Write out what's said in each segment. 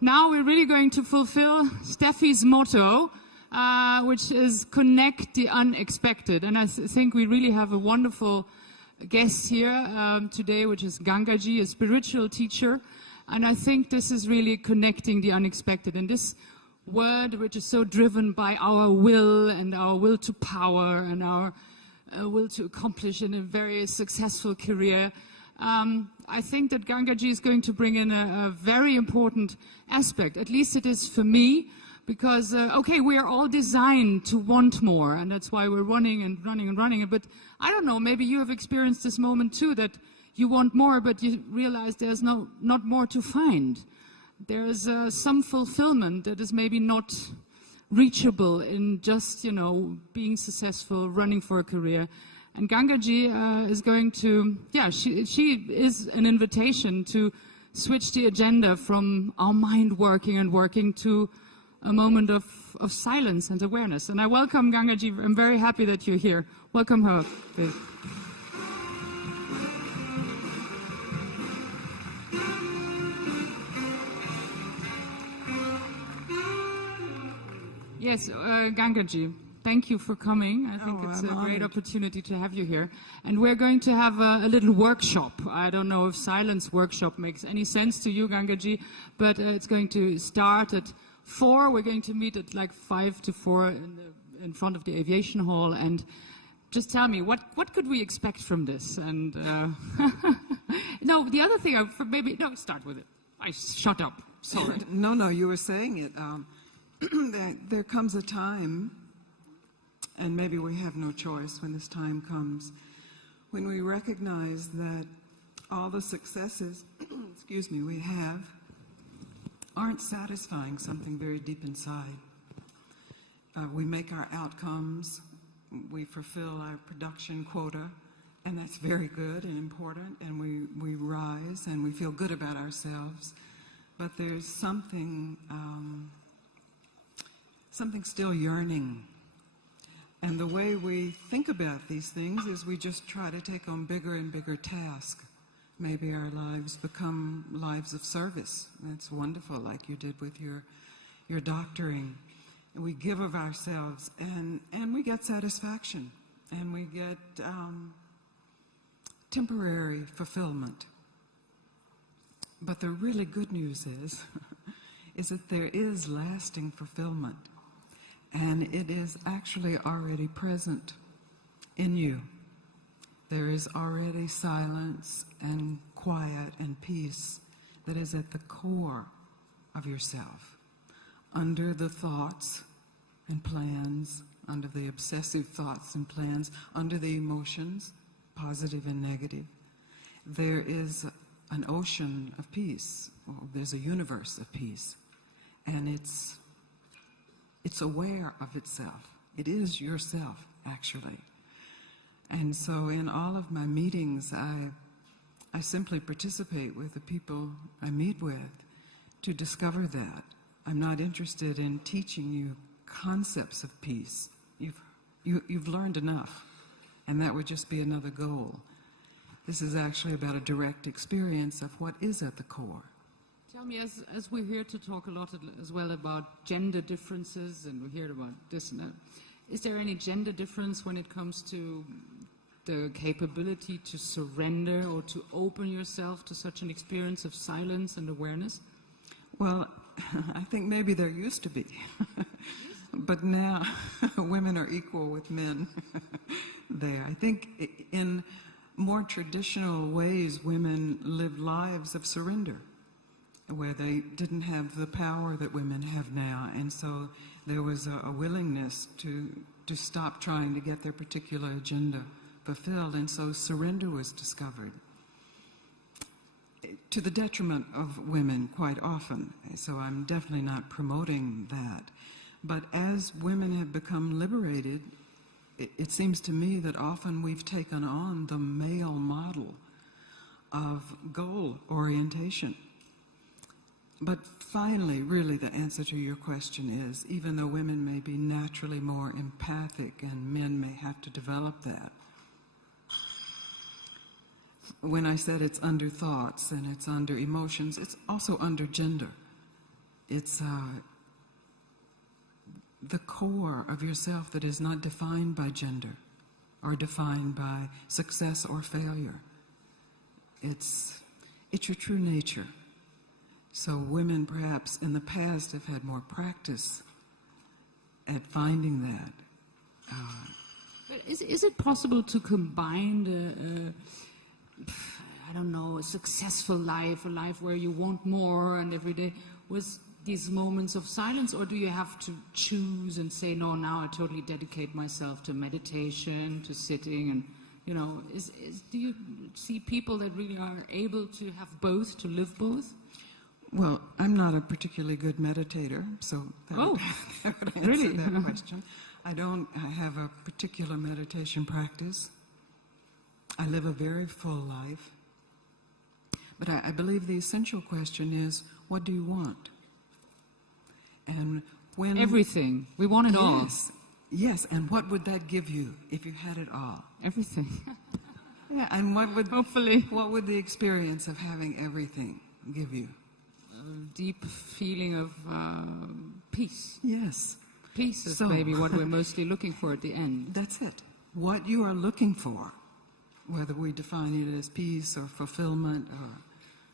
Now we're really going to fulfill Steffi's motto, which is connect the unexpected. And I think we really have a wonderful guest here today, which is Gangaji, a spiritual teacher. And I think this is really connecting the unexpected. And this word, which is so driven by our will and our will to power and our will to accomplish in a very successful career, I think that Gangaji is going to bring in a very important aspect. At least it is for me, because, okay, we are all designed to want more, and that's why we're running and running and running. But I don't know, maybe you have experienced this moment too, that you want more, but you realize there's not more to find. There's some fulfillment that is maybe not reachable in just, you know, being successful, running for a career. And Gangaji is going to, yeah, she is an invitation to switch the agenda from our mind working and working to a moment of silence and awareness. And I welcome Gangaji. I'm very happy that you're here. Welcome her, please. Yes, Gangaji. Thank you for coming. I think it's a great opportunity to have you here. And we're going to have a little workshop. I don't know if silence workshop makes any sense to you, Gangaji, but it's going to start at 4. We're going to meet at like 5 to 4 in front of the aviation hall. And just tell me, what could we expect from this? And no, the other thing, start with it. Shut up. Sorry. No, you were saying it. There comes a time, and maybe we have no choice when this time comes, when we recognize that all the successes, excuse me, we have aren't satisfying something very deep inside. We make our outcomes, we fulfill our production quota, and that's very good and important, and we rise and we feel good about ourselves. But there's something still yearning. And the way we think about these things is we just try to take on bigger and bigger tasks. Maybe our lives become lives of service. That's wonderful, like you did with your doctoring. We give of ourselves, and we get satisfaction, and we get temporary fulfillment. But the really good news is that there is lasting fulfillment. And it is actually already present in you. There is already silence and quiet and peace that is at the core of yourself, under the thoughts and plans, under the obsessive thoughts and plans, under the emotions, positive and negative. There is an ocean of peace. Well, there's a universe of peace. And it's aware of itself. It is yourself, actually. And so in all of my meetings, I simply participate with the people I meet with to discover that. I'm not interested in teaching you concepts of peace. You've learned enough, and that would just be another goal. This is actually about a direct experience of what is at the core. Tell me, as we're here to talk a lot as well about gender differences, and we heard about this and that, is there any gender difference when it comes to the capability to surrender or to open yourself to such an experience of silence and awareness? Well, I think maybe there used to be. But now women are equal with men there. I think in more traditional ways, women lived lives of surrender, where they didn't have the power that women have now. And so there was a willingness to stop trying to get their particular agenda fulfilled. And so surrender was discovered, to the detriment of women quite often. So I'm definitely not promoting that. But as women have become liberated, it seems to me that often we've taken on the male model of goal orientation. But finally, really, the answer to your question is, even though women may be naturally more empathic and men may have to develop that, when I said it's under thoughts and it's under emotions, it's also under gender. It's the core of yourself that is not defined by gender or defined by success or failure. It's your true nature. So women perhaps in the past have had more practice at finding that. But is it possible to combine I don't know, a successful life, a life where you want more and every day, with these moments of silence? Or do you have to choose and say, no, now I totally dedicate myself to meditation, to sitting, and, you know, do you see people that really are able to have both, to live both? Well, I'm not a particularly good meditator, so that would answer really? that question. I have a particular meditation practice. I live a very full life. But I believe the essential question is, what do you want? And when... Everything. We want it all. Yes, and what would that give you if you had it all? Everything. Yeah, and Hopefully. What would the experience of having everything give you? A deep feeling of peace. Yes. Peace is maybe what we're mostly looking for at the end. That's it. What you are looking for, whether we define it as peace or fulfillment or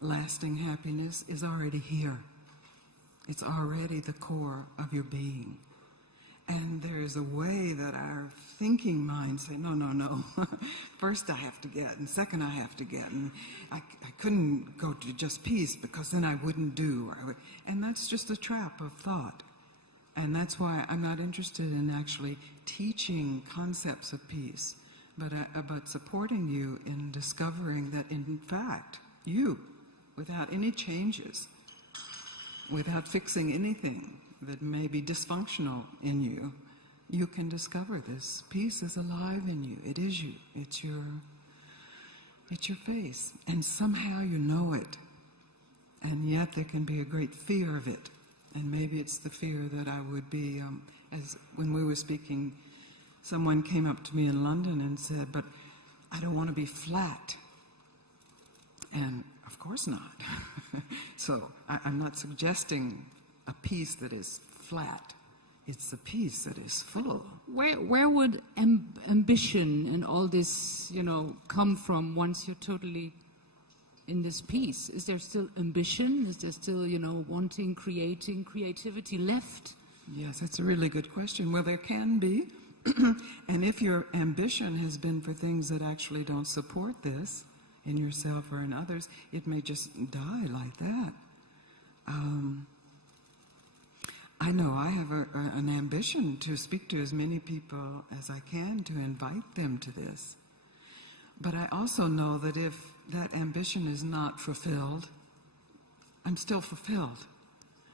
lasting happiness, is already here. It's already the core of your being. And there is a way that our thinking minds say, no. First I have to get, and second I have to get. And I couldn't go to just peace because then I wouldn't do. And that's just a trap of thought. And that's why I'm not interested in actually teaching concepts of peace, but supporting you in discovering that, in fact, you, without any changes, without fixing anything that may be dysfunctional in you, you can discover this. Peace is alive in you. It is you. It's your face. And somehow you know it. And yet there can be a great fear of it. And maybe it's the fear that I would be, as when we were speaking, someone came up to me in London and said, but I don't want to be flat. And of course not. So I'm not suggesting a peace that is flat. It's the peace that is full. Where would ambition and all this, come from once you're totally in this peace? Is there still ambition? Is there still, wanting, creating, creativity left? Yes, that's a really good question. Well, there can be. And if your ambition has been for things that actually don't support this in yourself or in others, it may just die like that. I know I have an ambition to speak to as many people as I can to invite them to this. But I also know that if that ambition is not fulfilled, I'm still fulfilled.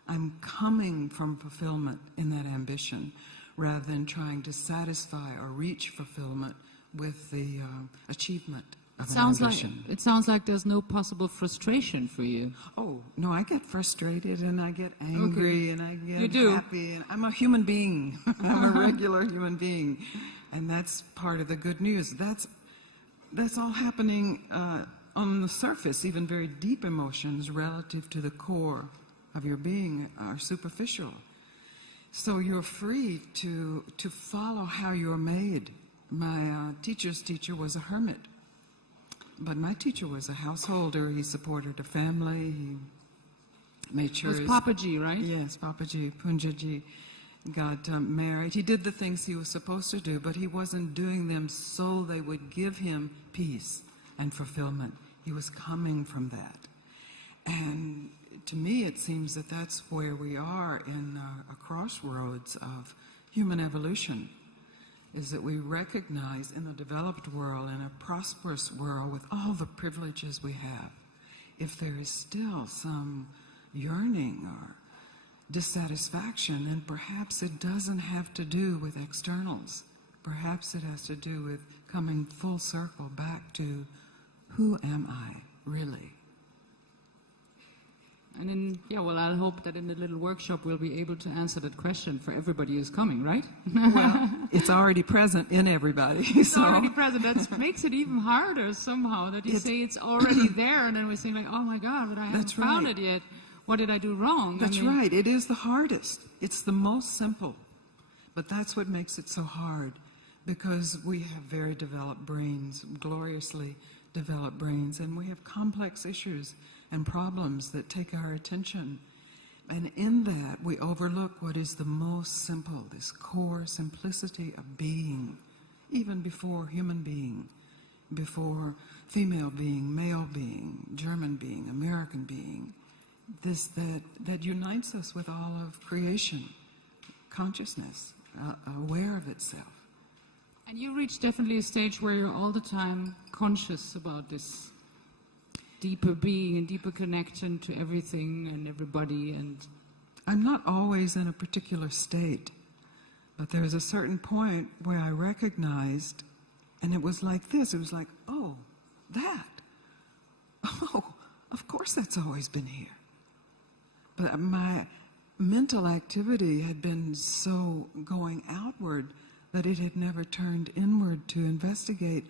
I'm coming from fulfillment in that ambition rather than trying to satisfy or reach fulfillment with the achievement of an ambition. It sounds like there's no possible frustration for you. Oh, no, I get frustrated and I get angry and I get happy. And I'm a human being. I'm a regular human being. And that's part of the good news. That's all happening on the surface. Even very deep emotions relative to the core of your being are superficial. So you're free to follow how you're made. My teacher's teacher was a hermit. But my teacher was a householder. He supported a family. He made sure... It was Papaji, right? Yes, Papaji, Punjaji got married. He did the things he was supposed to do, but he wasn't doing them so they would give him peace and fulfillment. He was coming from that. And to me, it seems that that's where we are in a crossroads of human evolution, is that we recognize in the developed world, in a prosperous world with all the privileges we have, if there is still some yearning or dissatisfaction, and perhaps it doesn't have to do with externals. Perhaps it has to do with coming full circle back to, who am I really? And I'll hope that in the little workshop we'll be able to answer that question for everybody who's coming, right? Well, it's already present in everybody. It's already present. That makes it even harder somehow, that you say it's already there, and then we say, like, oh my God, but I haven't found it yet. what did I do wrong? That's right. It is the hardest. It's the most simple. But that's what makes it so hard, because we have very developed brains, gloriously developed brains, and we have complex issues and problems that take our attention. And in that, we overlook what is the most simple, this core simplicity of being, even before human being, before female being, male being, German being, American being, that unites us with all of creation, consciousness, aware of itself. And you reach definitely a stage where you're all the time conscious about this deeper being and deeper connection to everything and everybody. And I'm not always in a particular state, but there's a certain point where I recognized, and it was like this, it was like, oh, that. Oh, of course that's always been here. But my mental activity had been so going outward that it had never turned inward to investigate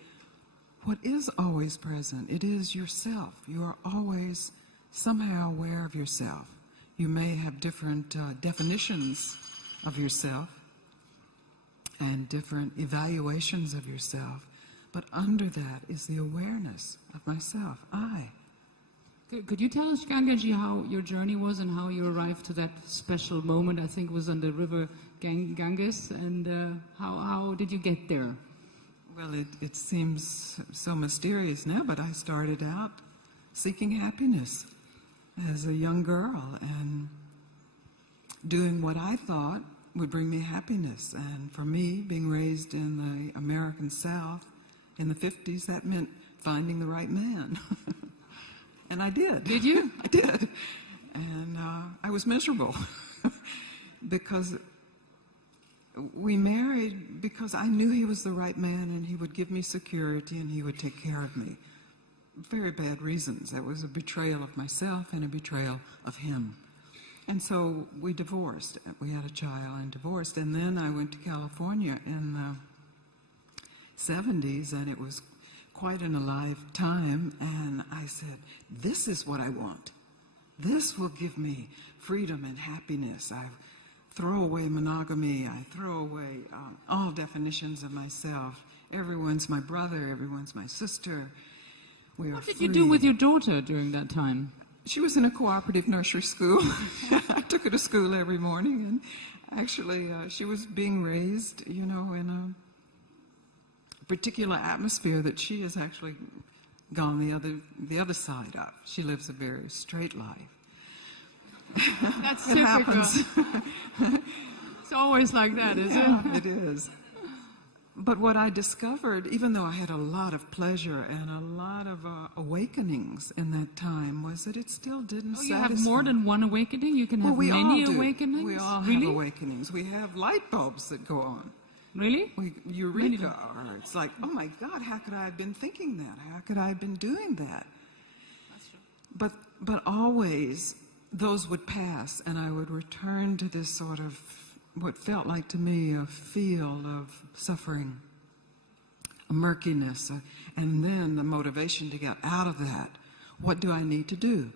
what is always present. It is yourself. You are always somehow aware of yourself. You may have different definitions of yourself and different evaluations of yourself, but under that is the awareness of myself, I. Could you tell us, Gangaji, how your journey was and how you arrived to that special moment? I think it was on the river Ganges, and how did you get there? Well, it seems so mysterious now, but I started out seeking happiness as a young girl and doing what I thought would bring me happiness. And for me, being raised in the American South in the 50s, that meant finding the right man. And I did. Did you? I did. And I was miserable because we married because I knew he was the right man and he would give me security and he would take care of me. Very bad reasons. That was a betrayal of myself and a betrayal of him. And so we divorced. We had a child and divorced. And then I went to California in the 70s, and it was quite an alive time. And I said, this is what I want. This will give me freedom and happiness. I throw away monogamy. I throw away all definitions of myself. Everyone's my brother. Everyone's my sister. What did you do with your daughter during that time? She was in a cooperative nursery school. I took her to school every morning, and actually she was being raised, you know, in a particular atmosphere that she has actually gone the other side of. She lives a very straight life. That's it happens. It's always like that, isn't it? It is. But what I discovered, even though I had a lot of pleasure and a lot of awakenings in that time, was that it still didn't satisfy. You have more than one awakening? You can have many awakenings? We all really? have awakenings. We have light bulbs that go on. Really? Eureka. Or it's like, oh my God, how could I have been thinking that? How could I have been doing that? That's true. But always, those would pass, and I would return to this sort of what felt like to me a field of suffering, a murkiness, and then the motivation to get out of that. What do I need to do?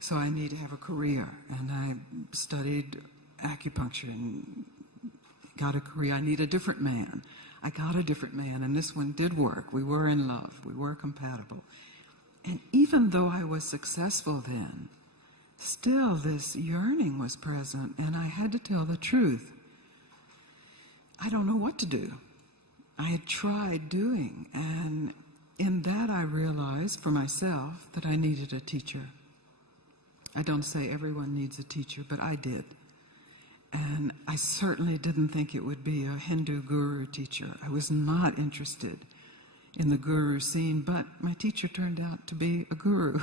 So I need to have a career, and I studied acupuncture and got a career. I need a different man. I got a different man, and this one did work. We were in love. We were compatible. And even though I was successful then, still this yearning was present, and I had to tell the truth. I don't know what to do. I had tried doing, and in that I realized for myself that I needed a teacher. I don't say everyone needs a teacher, but I did. And I certainly didn't think it would be a Hindu guru teacher. I was not interested in the guru scene, but my teacher turned out to be a guru.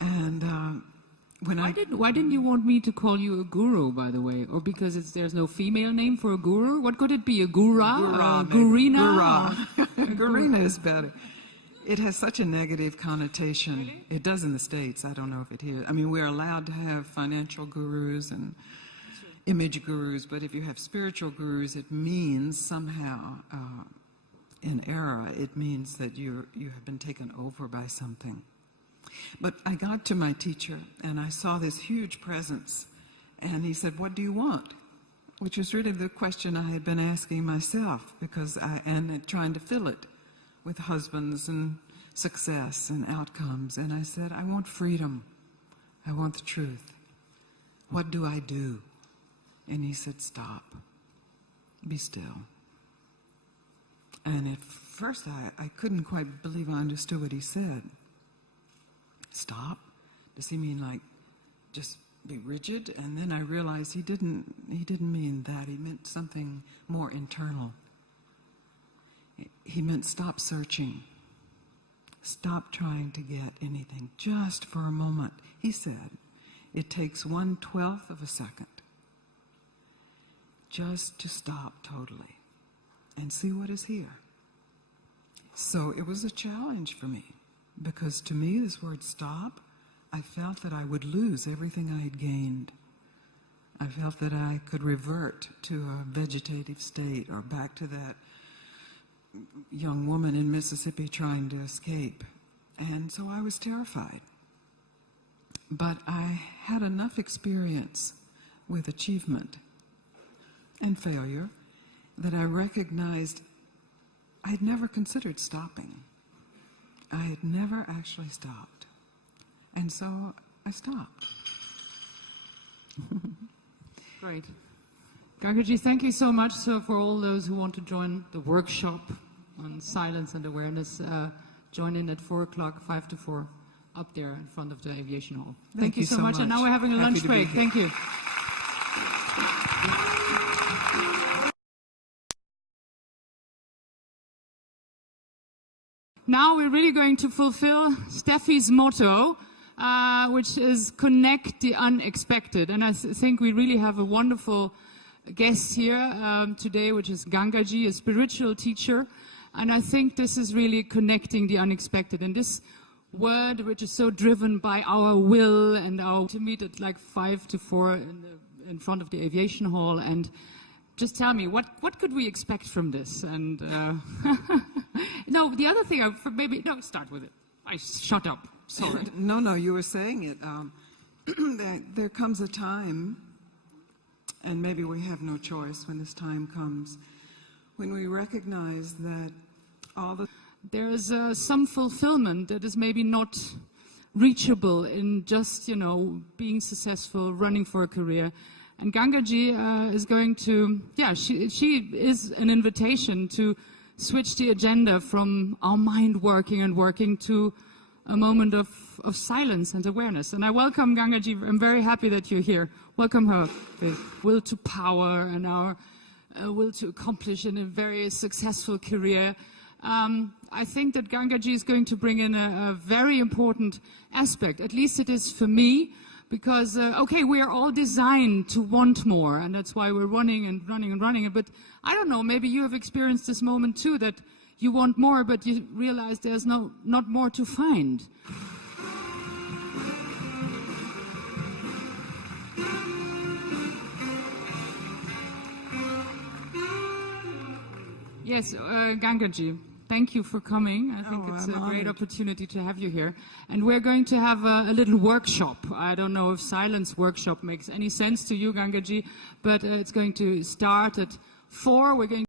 And why didn't you want me to call you a guru, by the way? Or because there's no female name for a guru? What could it be? A gura? Gurina? Gurina is better. It has such a negative connotation. Really? It does in the States. I don't know if it here. I mean, we're allowed to have financial gurus and image gurus, but if you have spiritual gurus, it means somehow, in error, it means that you have been taken over by something. But I got to my teacher, and I saw this huge presence, and he said, "What do you want?" Which was really the question I had been asking myself, and trying to fill it with husbands and success and outcomes. And I said, "I want freedom. I want the truth. What do I do?" And he said, "Stop. Be still." And at first I couldn't quite believe I understood what he said. Stop? Does he mean like just be rigid? And then I realized he didn't mean that. He meant something more internal. He meant stop searching. Stop trying to get anything, just for a moment. He said, it takes 1/12 of a second just to stop totally and see what is here. So it was a challenge for me, because to me this word stop, I felt that I would lose everything I had gained. I felt that I could revert to a vegetative state, or back to that young woman in Mississippi trying to escape. And so I was terrified. But I had enough experience with achievement and failure that I recognized I had never considered stopping. I had never actually stopped. And so I stopped. Great. Gangaji, thank you so much. So for all those who want to join the workshop on silence and awareness, join in at 4 o'clock, 5 to 4, up there in front of the aviation hall. Thank you so much. And now we're having a lunch break. Thank you. Now we're really going to fulfill Steffi's motto, which is connect the unexpected. And I think we really have a wonderful guest here today, which is Gangaji, a spiritual teacher. And I think this is really connecting the unexpected. And this word, which is so driven by our will and to meet at like 5 to 4 in front of the aviation hall. And just tell me, what could we expect from this? And no, the other thing, start with it. Shut up. Sorry. No, you were saying it. There comes a time, and maybe we have no choice when this time comes, when we recognize that there's some fulfillment that is maybe not reachable in just, being successful, running for a career. And Gangaji is going to, she is an invitation to switch the agenda from our mind working to a moment of silence and awareness. And I welcome Gangaji. I'm very happy that you're here. Welcome her with will to power and our will to accomplish in a very successful career. I think that Gangaji is going to bring in a very important aspect, at least it is for me, because, we are all designed to want more, and that's why we're running and running and running. But I don't know, maybe you have experienced this moment too, that you want more, but you realize there's not more to find. Yes, Gangaji, thank you for coming. I think it's a great opportunity to have you here. And we're going to have a little workshop. I don't know if silence workshop makes any sense to you, Gangaji, but it's going to start at 4. We're going